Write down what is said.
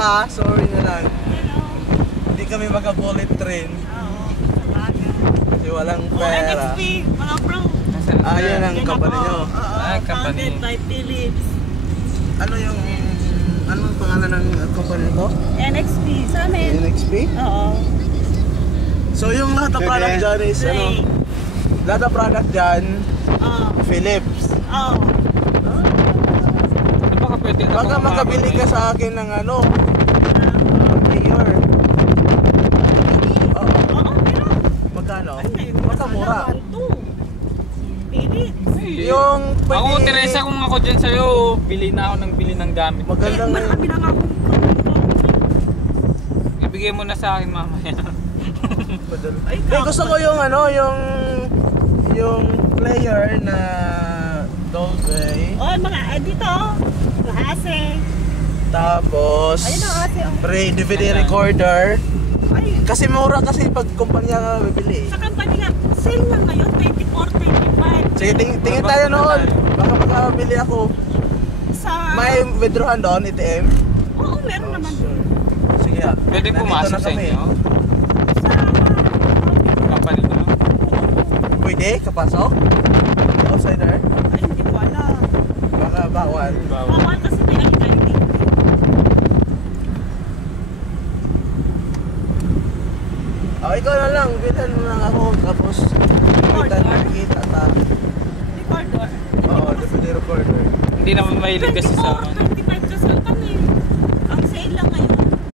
pa, sorry na lang. Hello. Hindi kami maka-bullet train. Oo, talaga. Kasi walang Oh, pera. NXP, mga bro. Yan ang company nyo. Company. Founded by Philips. Anong pangalan ng company ko? NXP, sa amin. NXP? Oo. So yung lahat ng product dyan is lahat ng product dyan, Philips. Oo. Baka pwede na Baka makabili ka sa akin ng player. Oo. Oo, pero. Magkano? Ay, Makamura. Philips. Yung Ako, Teresa, kung ako dyan sa'yo, bili na ako ng bili ng gamit. magandang Marami na nga akong Ibigay mo na sa akin mamaya. gusto ko yung yung player na Dolby. Oh, mga dito. Lahase. Tapos Ayun ang ate. DVD recorder. Ay, Kasi mura kasi pag kumpanya ka bibili. sa company nga, sale lang ngayon, 24, 25. Sige, tingin tayo noon. Baka makabili ako. Sa... May withdrawan doon, ATM. Oo, meron naman. Sige. Pwede nandito pumasok na sa kami. inyo. Sa... Company ko. Pwede? Kapasok? Outsider? Ay, hindi ko alam. Baka bawal. Bawal kasi may identity. Ikaw na lang. Bilhan mo lang ako. Tapos, kita ta. Recorder. Oo, DVD recorder. Hindi naman mahilig kasi sa 24, 25 kasi kami.